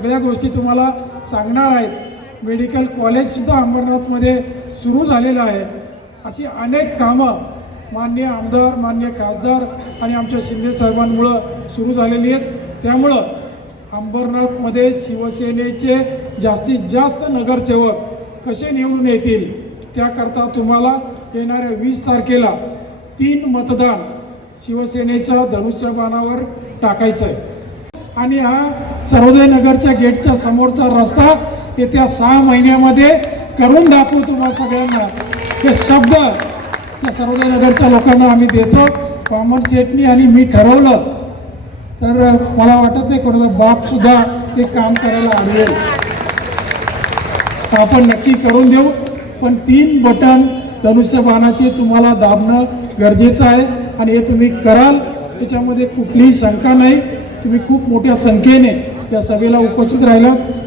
सगळ्या गोष्टी तुम्हाला सांगणार आहेत. मेडिकल कॉलेजसुद्धा अंबरनाथमध्ये सुरू झालेलं आहे. अशी अनेक कामं माननीय आमदार, माननीय खासदार आणि आमच्या शिंदे साहेबांमुळं सुरू झालेली आहेत. त्यामुळं अंबरनाथमध्ये शिवसेनेचे जास्तीत जास्त नगरसेवक कसे निवडून येतील त्याकरता तुम्हाला येणाऱ्या 20 तारखेला 3 मतदान शिवसेनेच्या धनुष्यबाणावर टाकायचं आहे. आणि हा सर्वोदय नगरच्या गेटच्या समोरचा रस्ता येत्या 6 महिन्यामध्ये करून दाखवू तुम्हा सगळ्यांना. हे शब्द त्या सर्वोदय नगरच्या लोकांना आम्ही देतो. कॉमन सेटनी आणि मी ठरवलं तर मला वाटत नाही कोणाचा बापसुद्धा ते काम करायला आवडेल. आपण नक्की करून देऊ. पण 3 बटन धनुष्यबाणाचे तुम्हाला दाबणं गरजेचं आहे आणि हे तुम्ही कराल याच्यामध्ये कुठलीही शंका नाही. तुम्ही खूप मोठ्या संख्येने या सभेला उपस्थित राहिलात